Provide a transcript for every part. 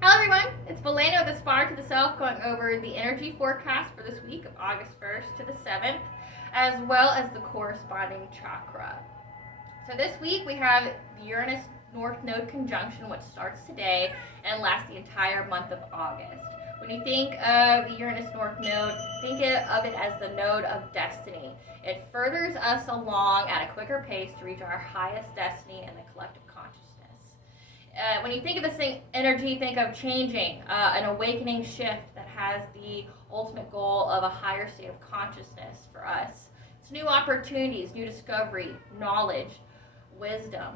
Hello everyone, it's Valerian with Aspire to the Self going over the energy forecast for this week of August 1st to the 7th, as well as the corresponding chakra. So this week we have the Uranus North Node Conjunction, which starts today and lasts the entire month of August. When you think of the Uranus North Node, think of it as the node of destiny. It furthers us along at a quicker pace to reach our highest destiny in the collective consciousness. When you think of this energy, think of changing, an awakening shift that has the ultimate goal of a higher state of consciousness for us. It's new opportunities, new discovery, knowledge, wisdom.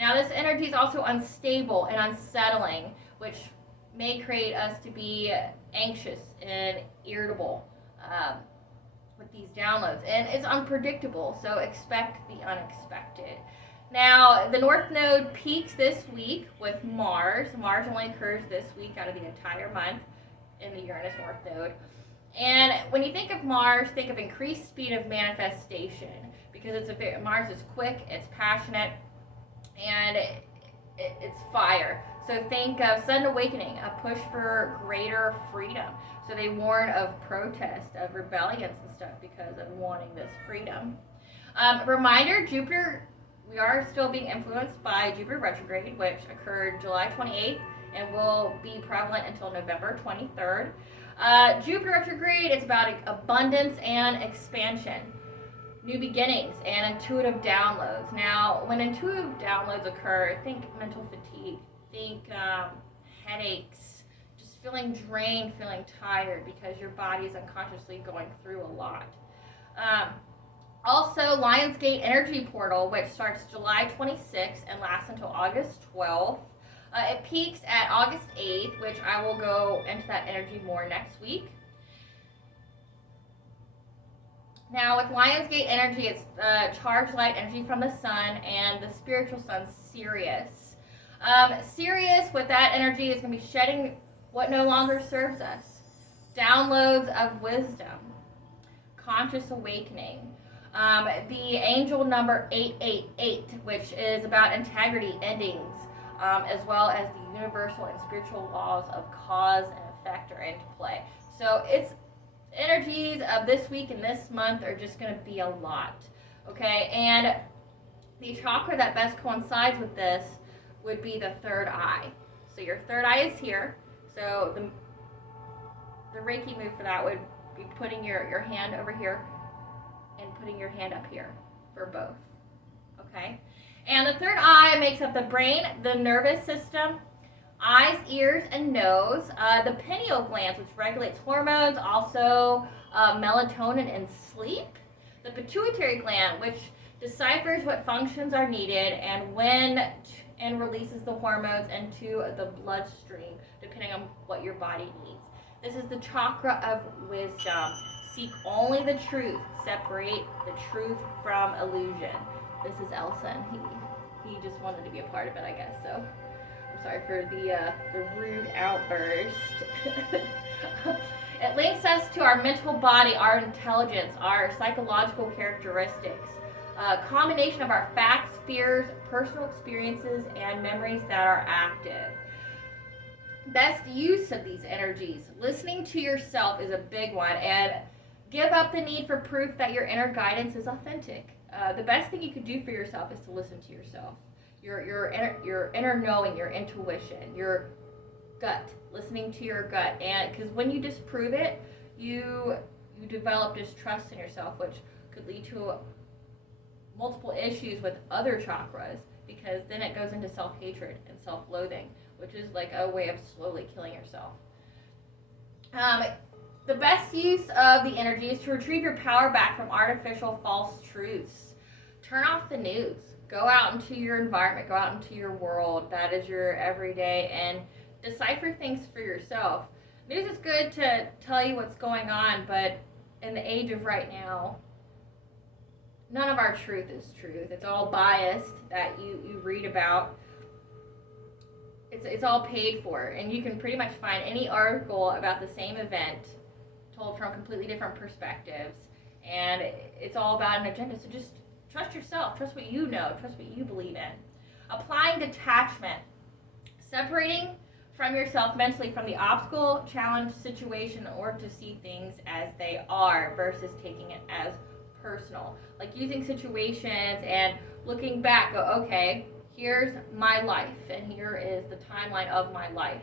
Now, this energy is also unstable and unsettling, which may create us to be anxious and irritable with these downloads. And it's unpredictable, so expect the unexpected. Now, the North Node peaks this week with Mars. Mars only occurs this week out of the entire month in the Uranus North Node. And when you think of Mars, think of increased speed of manifestation because Mars is quick, it's passionate, and it's fire. So think of sudden awakening, a push for greater freedom. So they warn of protest, of rebellions and stuff because of wanting this freedom. Reminder, Jupiter, we are still being influenced by Jupiter Retrograde, which occurred July 28th and will be prevalent until November 23rd. Jupiter Retrograde is about abundance and expansion, new beginnings, and intuitive downloads. Now, when intuitive downloads occur, think mental fatigue, think headaches, just feeling drained, feeling tired because your body is unconsciously going through a lot. Also, Lionsgate Energy Portal, which starts July 26th and lasts until August 12th. It peaks at August 8th, which I will go into that energy more next week. Now, with Lionsgate energy, it's charged light energy from the sun and the spiritual sun, Sirius. Sirius, with that energy, is going to be shedding what no longer serves us. Downloads of wisdom, conscious awakening. The angel number 888, which is about integrity, endings, as well as the universal and spiritual laws of cause and effect are into play. So it's energies of this week and this month are just going to be a lot. Okay, and the chakra that best coincides with this would be the third eye. So your third eye is here. So the Reiki move for that would be putting your hand over here and putting your hand up here for both. Okay? And the third eye makes up the brain, the nervous system, eyes, ears, and nose. The pineal glands, which regulates hormones, also melatonin and sleep. The pituitary gland, which deciphers what functions are needed and when and releases the hormones into the bloodstream, depending on what your body needs. This is the chakra of wisdom. Seek only the truth. Separate the truth from illusion. This is Elsa, and he just wanted to be a part of it, I guess. So I'm sorry for the rude outburst. It links us to our mental body, our intelligence, our psychological characteristics, a combination of our facts, fears, personal experiences, and memories that are active. Best use of these energies. Listening to yourself is a big one, and give up the need for proof that your inner guidance is authentic. The best thing you can do for yourself is to listen to yourself. Your inner knowing, your intuition, your gut, listening to your gut. And because when you disprove it, you develop distrust in yourself, which could lead to multiple issues with other chakras, because then it goes into self-hatred and self-loathing, which is like a way of slowly killing yourself. The best use of the energy is to retrieve your power back from artificial false truths. Turn off the news. Go out into your environment. Go out into your world. That is your everyday, and decipher things for yourself. News is good to tell you what's going on, but in the age of right now, none of our truth is truth. It's all biased that you read about. It's all paid for, and you can pretty much find any article about the same event told from completely different perspectives, and it's all about an agenda. So just trust yourself, trust what you know, trust what you believe in. Applying detachment, separating from yourself mentally, from the obstacle, challenge, situation, or to see things as they are versus taking it as personal. Like using situations and looking back, go, okay, here's my life, and here is the timeline of my life.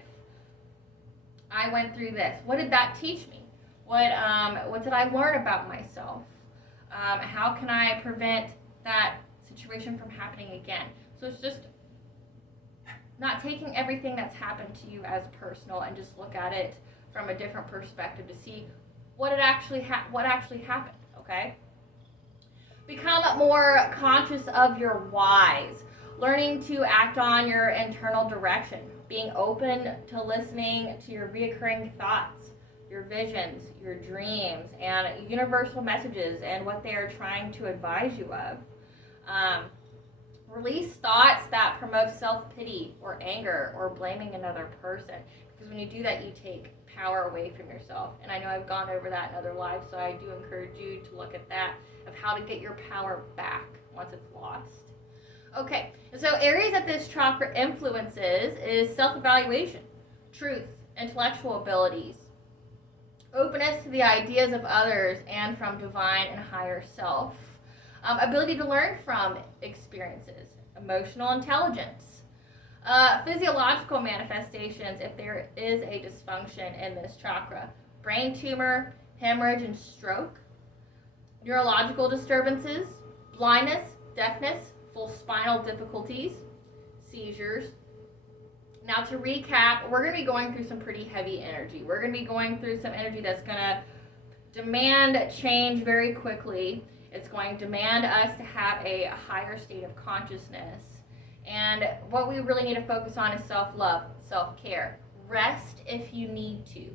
I went through this. What did that teach me? What did I learn about myself? How can I prevent that situation from happening again? So it's just not taking everything that's happened to you as personal and just look at it from a different perspective to see what actually happened, okay? Become more conscious of your whys, learning to act on your internal direction, being open to listening to your reoccurring thoughts, your visions, your dreams, and universal messages and what they are trying to advise you of. Release thoughts that promote self-pity or anger or blaming another person, because when you do that, you take power away from yourself. And I know I've gone over that in other lives, so I do encourage you to look at that, of how to get your power back once it's lost. Okay, so areas that this chakra influences is self-evaluation, truth, intellectual abilities, openness to the ideas of others and from divine and higher self, ability to learn from experiences, emotional intelligence, physiological manifestations if there is a dysfunction in this chakra, brain tumor, hemorrhage and stroke, neurological disturbances, blindness, deafness, full spinal difficulties, seizures. Now to recap, we're going to be going through some pretty heavy energy. We're going to be going through some energy that's going to demand change very quickly. It's going to demand us to have a higher state of consciousness. And what we really need to focus on is self-love, self-care. Rest if you need to,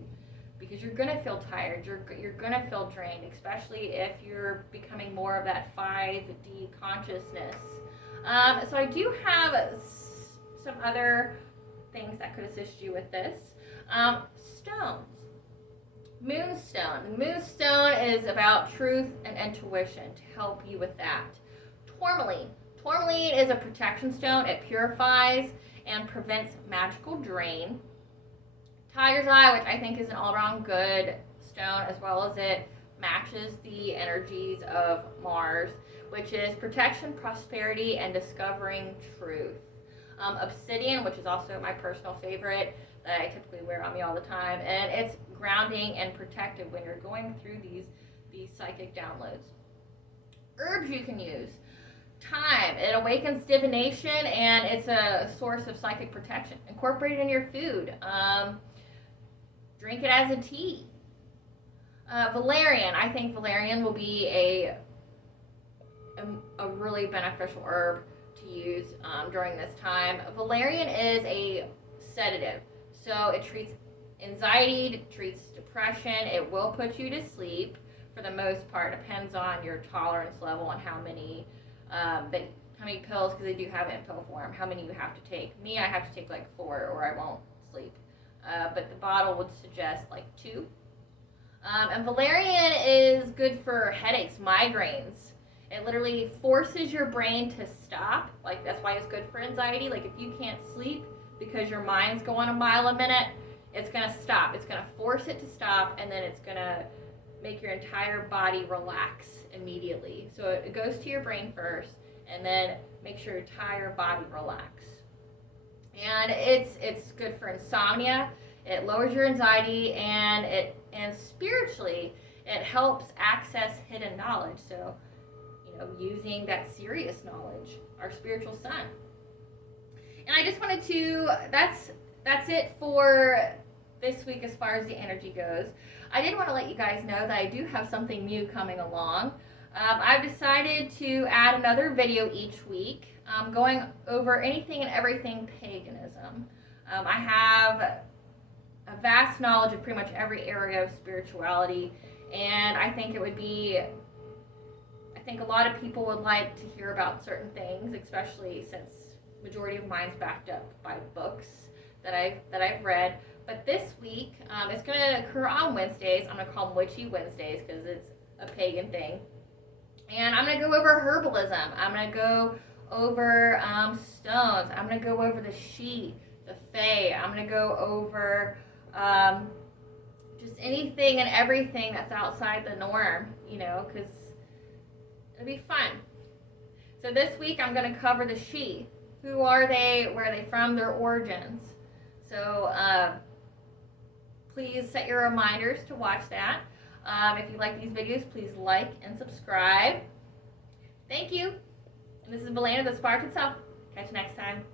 because you're going to feel tired. You're going to feel drained, especially if you're becoming more of that 5D consciousness. So I do have some other things that could assist you with this. Stones. Moonstone. The moonstone is about truth and intuition, to help you with that. Tourmaline. Tourmaline is a protection stone. It purifies and prevents magical drain. Tiger's Eye, which I think is an all-around good stone, as well as it matches the energies of Mars, which is protection, prosperity, and discovering truth. Obsidian, which is also my personal favorite that I typically wear on me all the time, and it's grounding and protective when you're going through these psychic downloads. Herbs you can use. Thyme, it awakens divination and it's a source of psychic protection. Incorporate it in your food. Drink it as a tea. Valerian, I think Valerian will be a really beneficial herb to use during this time. Valerian is a sedative, so it treats anxiety, it treats depression, it will put you to sleep for the most part. Depends on your tolerance level and how many pills, because they do have it in pill form, how many you have to take. Me, I have to take like 4 or I won't sleep. But the bottle would suggest like 2. And Valerian is good for headaches, migraines. It literally forces your brain to stop. Like, that's why it's good for anxiety. Like, if you can't sleep because your mind's going a mile a minute, it's going to stop. It's going to force it to stop, and then it's going to make your entire body relax immediately. So it goes to your brain first, and then makes your entire body relax. And it's good for insomnia. It lowers your anxiety, and spiritually, it helps access hidden knowledge. So, using that serious knowledge, our spiritual sun. And I just wanted to, that's it for this week as far as the energy goes. I did want to let you guys know that I do have something new coming along. I've decided to add another video each week, going over anything and everything paganism. I have a vast knowledge of pretty much every area of spirituality, and I think a lot of people would like to hear about certain things, especially since majority of mine's backed up by books that I've read. But this week, it's going to occur on Wednesdays. I'm going to call them Witchy Wednesdays because it's a pagan thing. And I'm going to go over herbalism. I'm going to go over stones. I'm going to go over the the Fae. I'm going to go over just anything and everything that's outside the norm, you know, because it'll be fun. So this week I'm going to cover the She. Who are they? Where are they from? Their origins. So please set your reminders to watch that. If you like these videos, please like and subscribe. Thank you. And this is Valerian, the Spark itself. Catch you next time.